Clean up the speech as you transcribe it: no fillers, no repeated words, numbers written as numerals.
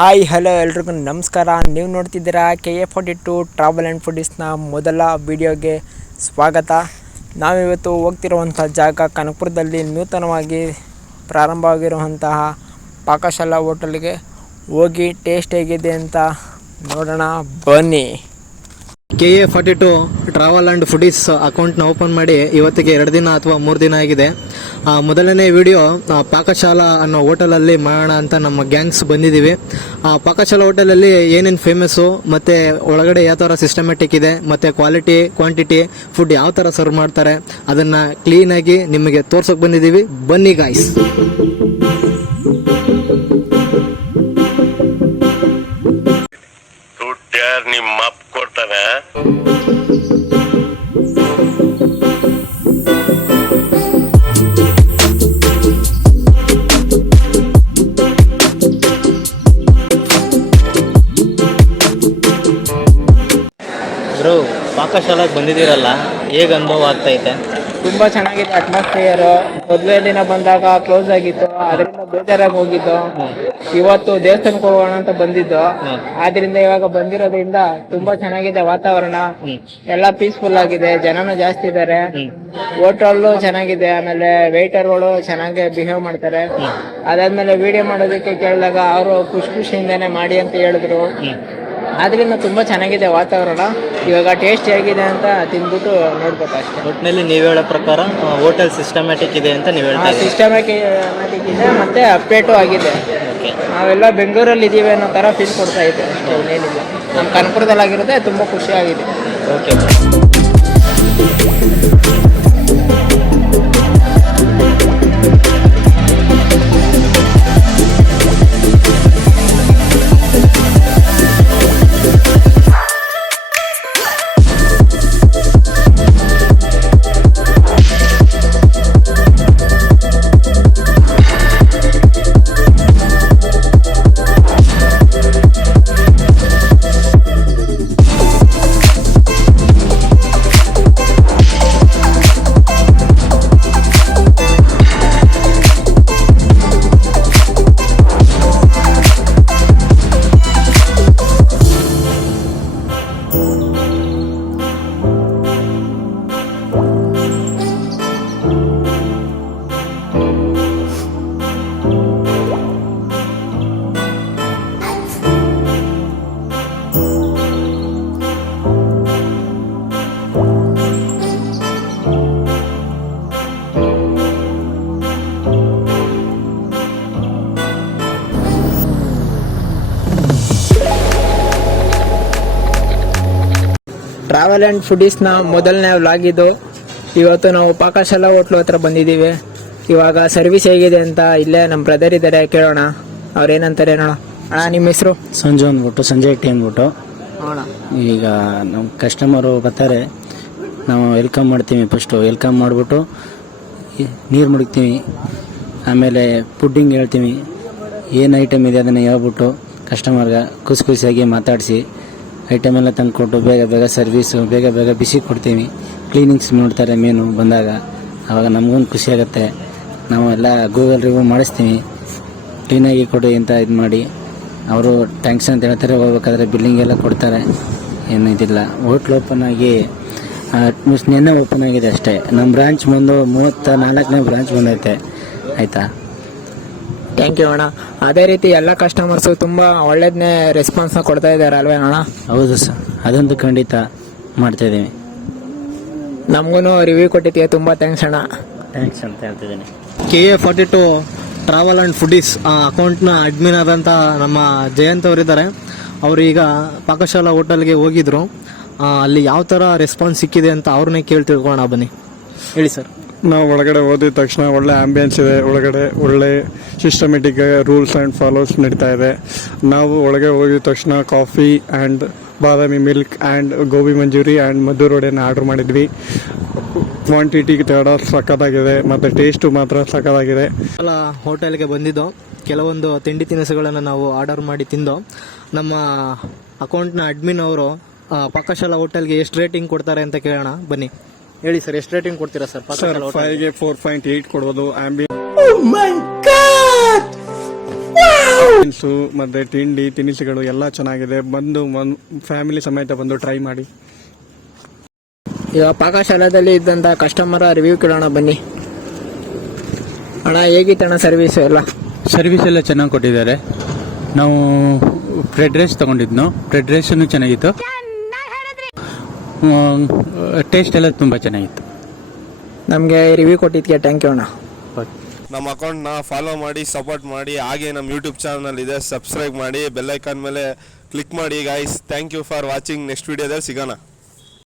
Hi hello ಎಲ್ರಿಗೂ ನಮಸ್ಕಾರ. ನೀವು ನೋಡ್ತಿದ್ದೀರಾ KA42 ಟ್ರಾವೆಲ್ ಆ್ಯಂಡ್ ಫುಡೀಸ್ನ ಮೊದಲ ವಿಡಿಯೋಗೆ ಸ್ವಾಗತ. ನಾವಿವತ್ತು ಹೋಗ್ತಿರುವಂಥ ಜಾಗ ಕನಕಪುರದಲ್ಲಿ ನೂತನವಾಗಿ ಪ್ರಾರಂಭವಾಗಿರುವಂತಹ ಪಾಕಶಾಲಾ ಹೋಟೆಲ್ಗೆ ಹೋಗಿ ಟೇಸ್ಟ್ ಹೇಗಿದೆ ಅಂತ ನೋಡೋಣ ಬನ್ನಿ. KA42 ಟ್ರಾವೆಲ್ ಆ್ಯಂಡ್ ಫುಡೀಸ್ ಅಕೌಂಟ್ನ ಓಪನ್ ಮಾಡಿ ಇವತ್ತಿಗೆ 2 ದಿನ ಅಥವಾ 3 ದಿನ ಆಗಿದೆ. ಮೊದಲನೇ ವಿಡಿಯೋ ಪಾಕಶಾಲಾ ಅನ್ನೋ ಹೋಟೆಲಲ್ಲಿ ಮಾಡೋಣ ಅಂತ ನಮ್ಮ ಗ್ಯಾಂಗ್ಸ್ ಬಂದಿದ್ದೀವಿ. ಪಾಕಶಾಲಾ ಹೋಟೆಲಲ್ಲಿ ಏನೇನು ಫೇಮಸ್ಸು ಮತ್ತು ಒಳಗಡೆ ಯಾವ ಥರ ಸಿಸ್ಟಮೆಟಿಕ್ ಇದೆ ಮತ್ತು ಕ್ವಾಲಿಟಿ ಕ್ವಾಂಟಿಟಿ ಫುಡ್ ಯಾವ ಥರ ಸರ್ವ್ ಮಾಡ್ತಾರೆ ಅದನ್ನು ಕ್ಲೀನಾಗಿ ನಿಮಗೆ ತೋರ್ಸೋಕೆ ಬಂದಿದ್ದೀವಿ. ಬನ್ನಿ ಗಾಯ್ಸ್. ನಿಮ್ಮ ಅಪ್ಪ ಕೊಡ್ತಾನೆ. ಬ್ರೋ, ಪಾಕಶಾಲಾಗೆ ಬಂದಿದ್ದೀರಲ್ಲ, ಹೇಗೆ ಅನುಭವ ಆಗ್ತೈತೆ? ತುಂಬ ಚೆನ್ನಾಗಿದೆ ಅಟ್ಮಾಸ್ಫಿಯರು. ಮೊದಲನೇ ದಿನ ಬಂದಾಗ ಕ್ಲೋಸ್ ಆಗಿತ್ತು, ಅದರಿಂದ ಬೇಜಾರಾಗಿ ಹೋಗಿದ್ದು. ಇವತ್ತು ದೇವಸ್ಥಾನಕ್ಕೆ ಹೋಗೋಣ ಅಂತ ಬಂದಿದ್ದು, ಆದ್ರಿಂದ ಇವಾಗ ಬಂದಿರೋದ್ರಿಂದ ತುಂಬಾ ಚೆನ್ನಾಗಿದೆ ವಾತಾವರಣ. ಎಲ್ಲ ಪೀಸ್ಫುಲ್ ಆಗಿದೆ, ಜನನು ಜಾಸ್ತಿ ಇದ್ದಾರೆ, ಹೋಟೆಲ್ಲು ಚೆನ್ನಾಗಿದೆ, ಆಮೇಲೆ ವೇಟರ್ಗಳು ಚೆನ್ನಾಗಿ ಬಿಹೇವ್ ಮಾಡ್ತಾರೆ. ಅದಾದ್ಮೇಲೆ ವಿಡಿಯೋ ಮಾಡೋದಕ್ಕೆ ಕೇಳಿದಾಗ ಅವರು ಖುಷಿಯಿಂದಾನೆ ಮಾಡಿ ಅಂತ ಹೇಳಿದ್ರು. ಆದ್ರಿಂದ ತುಂಬಾ ಚೆನ್ನಾಗಿದೆ ವಾತಾವರಣ. ಇವಾಗ ಟೇಸ್ಟ್ ಹೇಗಿದೆ ಅಂತ ತಿಂದ್ಬಿಟ್ಟು ನೋಡ್ಬೇಕು ಅಷ್ಟೇ. ಒಟ್ಟಿನಲ್ಲಿ ನೀವು ಹೇಳೋ ಪ್ರಕಾರ ಹೋಟೆಲ್ ಸಿಸ್ಟಮ್ಯಾಟಿಕ್ ಇದೆ ಅಂತ ನೀವು ಹೇಳ್ತೀವಿ. ಸಿಸ್ಟಮ್ಯಾಟಿಕ್ ಇದೆ ಮತ್ತೆ ಅಪ್ಡೇಟು ಆಗಿದೆ. ನಾವೆಲ್ಲ ಬೆಂಗಳೂರಲ್ಲಿ ಇದೀವಿ ಅನ್ನೋ ತರ ಫೀಲ್ ಕೊಡ್ತಾ ಇದೆ ಅಷ್ಟೇ, ಇನ್ನೇನಿಲ್ಲ. ನಮ್ಮ ಕನಕಪುರದಲ್ಲಾಗಿರುತ್ತೆ, ತುಂಬಾ ಖುಷಿ ಆಗಿದೆ. ಓಕೆ. ಟ್ರಾವೆಲ್ ಆ್ಯಂಡ್ ಫುಡೀಸ್ನ ಮೊದಲನೇ ವ್ಲಾಗ್ ಇದು. ಇವತ್ತು ನಾವು ಪಾಕಶಾಲಾ ಹೋಟ್ಲು ಹತ್ರ ಬಂದಿದ್ದೀವಿ. ಇವಾಗ ಸರ್ವಿಸ್ ಹೇಗಿದೆ ಅಂತ ಇಲ್ಲೇ ನಮ್ಮ ಬ್ರದರ್ ಇದ್ದಾರೆ, ಕೇಳೋಣ ಅವ್ರೇನಂತಾರೆ ನೋಡೋಣ. ಅಣ್ಣ, ನಿಮ್ಮ ಹೆಸರು? ಸಂಜು ಅಂದ್ಬಿಟ್ಟು, ಸಂಜಯ್ ಟಿ ಅಂದ್ಬಿಟ್ಟು. ಅಣ್ಣ, ಈಗ ನಮ್ಮ ಕಸ್ಟಮರು ಬರ್ತಾರೆ, ನಾವು ವೆಲ್ಕಮ್ ಮಾಡ್ತೀವಿ. ಫಸ್ಟು ವೆಲ್ಕಮ್ ಮಾಡಿಬಿಟ್ಟು ನೀರು ಮುಡುಕ್ತೀವಿ, ಆಮೇಲೆ ಪುಡ್ಡಿಂಗ್ ಹೇಳ್ತೀವಿ. ಏನು ಐಟಮ್ ಇದೆ ಅದನ್ನು ಹೇಳ್ಬಿಟ್ಟು ಕಸ್ಟಮರ್ಗೆ ಖುಷಿಯಾಗಿ ಮಾತಾಡಿಸಿ ಐಟಮ್ ಎಲ್ಲ ತಂದುಕೊಟ್ಟು ಬೇಗ ಸರ್ವೀಸು ಬೇಗ ಬಿಸಿ ಕೊಡ್ತೀವಿ. ಕ್ಲೀನಿಂಗ್ಸ್ ನೋಡ್ತಾರೆ ಮೇನು ಬಂದಾಗ, ಆವಾಗ ನಮಗೊಂದು ಖುಷಿ ಆಗುತ್ತೆ. ನಾವು ಎಲ್ಲ ಗೂಗಲ್ ರಿವ್ಯೂ ಮಾಡಿಸ್ತೀವಿ, ಕ್ಲೀನಾಗಿ ಕೊಡಿ ಅಂತ ಇದು ಮಾಡಿ. ಅವರು ಥ್ಯಾಂಕ್ಸ್ ಅಂತ ಹೇಳ್ತಾರೆ. ಹೋಗ್ಬೇಕಾದ್ರೆ ಬಿಲ್ಲಿಂಗ್ ಎಲ್ಲ ಕೊಡ್ತಾರೆ, ಏನು ಇದಿಲ್ಲ. ಹೋಟ್ಲ್ ಓಪನ್ ಆಗಿ ನಿನ್ನೆ ಓಪನ್ ಆಗಿದೆ ಅಷ್ಟೇ. ನಮ್ಮ ಬ್ರಾಂಚ್ ಬಂದು 34ನೇ ಬ್ರಾಂಚ್ ಬಂದೈತೆ, ಆಯಿತಾ? ಥ್ಯಾಂಕ್ ಯು ಅಣ್ಣ. ಅದೇ ರೀತಿ ಎಲ್ಲ ಕಸ್ಟಮರ್ಸು ತುಂಬ ಒಳ್ಳೇದನ್ನೇ ರೆಸ್ಪಾನ್ಸ್ನ ಕೊಡ್ತಾ ಇದ್ದಾರೆ ಅಲ್ವೇ ಅಣ್ಣ? ಹೌದು ಸರ್, ಅದಂತೂ ಖಂಡಿತ ಮಾಡ್ತಾಯಿದ್ದೀವಿ. ನಮಗೂ ರಿವ್ಯೂ ಕೊಟ್ಟಿದ್ದೀಯ, ತುಂಬ ಥ್ಯಾಂಕ್ಸ್ ಅಣ್ಣ. ಥ್ಯಾಂಕ್ಸ್ ಅಂತ ಹೇಳ್ತಿದ್ದೀನಿ. KA42 ಟ್ರಾವೆಲ್ ಆ್ಯಂಡ್ ಫುಡೀಸ್ ಅಕೌಂಟ್ನ ಅಡ್ಮಿನ್ ಆದಂಥ ನಮ್ಮ ಜಯಂತ್ ಅವರಿದ್ದಾರೆ. ಅವರು ಈಗ ಪಾಕಶಾಲಾ ಹೋಟೆಲ್ಗೆ ಹೋಗಿದ್ರು. ಅಲ್ಲಿ ಯಾವ ಥರ ರೆಸ್ಪಾನ್ಸ್ ಸಿಕ್ಕಿದೆ ಅಂತ ಅವ್ರನ್ನೇ ಕೇಳಿ ತಿಳ್ಕೊಳ್ಳೋಣ, ಬನ್ನಿ. ಹೇಳಿ ಸರ್. ನಾವು ಒಳಗಡೆ ಹೋದಿದ ತಕ್ಷಣ ಒಳ್ಳೆ ಆಂಬಿಯನ್ಸ್ ಇದೆ, ಒಳಗಡೆ ಒಳ್ಳೆ ಸಿಸ್ಟಮೆಟಿಕ್ ರೂಲ್ಸ್ ಆ್ಯಂಡ್ ಫಾಲೋಸ್ ನಡೀತಾ ಇದೆ. ನಾವು ಒಳಗೆ ಹೋಗಿದ ತಕ್ಷಣ coffee and badami milk and gobi manchuri and Maddur ವಡೆನ ಆರ್ಡ್ರ್ ಮಾಡಿದ್ವಿ. ಕ್ವಾಂಟಿಟಿ ತಡ ಸಕ್ಕತ್ತಾಗಿದೆ ಮತ್ತು ಟೇಸ್ಟು ಮಾತ್ರ ಸಕ್ಕತ್ತಾಗಿದೆ. ಹೋಟೆಲ್ಗೆ ಬಂದಿದ್ದು ಕೆಲವೊಂದು ತಿಂಡಿ ತಿನಿಸುಗಳನ್ನು ನಾವು ಆರ್ಡರ್ ಮಾಡಿ ತಿಂದು ನಮ್ಮ ಅಕೌಂಟ್ನ ಅಡ್ಮಿನ್ ಅವರು ಪಾಕಶಾಲಾ ಹೋಟೆಲ್ಗೆ ಎಷ್ಟು ರೇಟಿಂಗ್ ಕೊಡ್ತಾರೆ ಅಂತ ಕೇಳೋಣ, ಬನ್ನಿ. ಹೇಳಿ ಸರ್, ಎಷ್ಟು ರೇಟಿಂಗ್ ಕೊಡ್ತೀರಾ ಸರ್? ಸರ್ 5ಗೆ 4.8 ಕೊಡ್ಬೋದು. Ambience Oh my God! Wow! ತಿನಿಸು ಮತ್ತು ತಿಂಡಿ ತಿನಿಸುಗಳು ಎಲ್ಲ ಚೆನ್ನಾಗಿದೆ. ಬಂದು ಫ್ಯಾಮಿಲಿ ಸಮೇತ ಬಂದು ಟ್ರೈ ಮಾಡಿ. ಈಗ ಪಾಕಶಾಲೆಯಲ್ಲಿ ಇದ್ದಂಥ ಕಸ್ಟಮರ್ ರಿವ್ಯೂ ಕೇಳೋಣ ಬನ್ನಿ. ಅಣ್ಣ ಹೇಗಿತ್ತಣ್ಣ ಸರ್ವಿಸ್ ಎಲ್ಲ? ಸರ್ವಿಸ್ ಎಲ್ಲ ಚೆನ್ನಾಗಿ ಕೊಟ್ಟಿದ್ದಾರೆ. ನಾವು ಫ್ರೈಡ್ ರೈಸ್ ತೊಗೊಂಡಿದ್ನು, ಫ್ರೈಡ್ ರೈಸನ್ನು ಚೆನ್ನಾಗಿತ್ತು, ಟೇಸ್ಟ್ ಎಲ್ಲ ತುಂಬ ಚೆನ್ನಾಗಿತ್ತು. ನಮಗೆ ರಿವ್ಯೂ ಕೊಟ್ಟಿದ್ದಕ್ಕೆ ಥ್ಯಾಂಕ್ ಯು ಅಣ್ಣ. ನಮ್ಮ ಅಕೌಂಟ್ನ ಫಾಲೋ ಮಾಡಿ ಸಪೋರ್ಟ್ ಮಾಡಿ. ಹಾಗೆ ನಮ್ಮ ಯೂಟ್ಯೂಬ್ ಚಾನಲ್ ಇದೆ, ಸಬ್ಸ್ಕ್ರೈಬ್ ಮಾಡಿ, ಬೆಲ್ ಐಕಾನ್ ಮೇಲೆ ಕ್ಲಿಕ್ ಮಾಡಿ guys. Thank you for watching. Next ವಿಡಿಯೋದಲ್ಲಿ ಸಿಗೋಣ.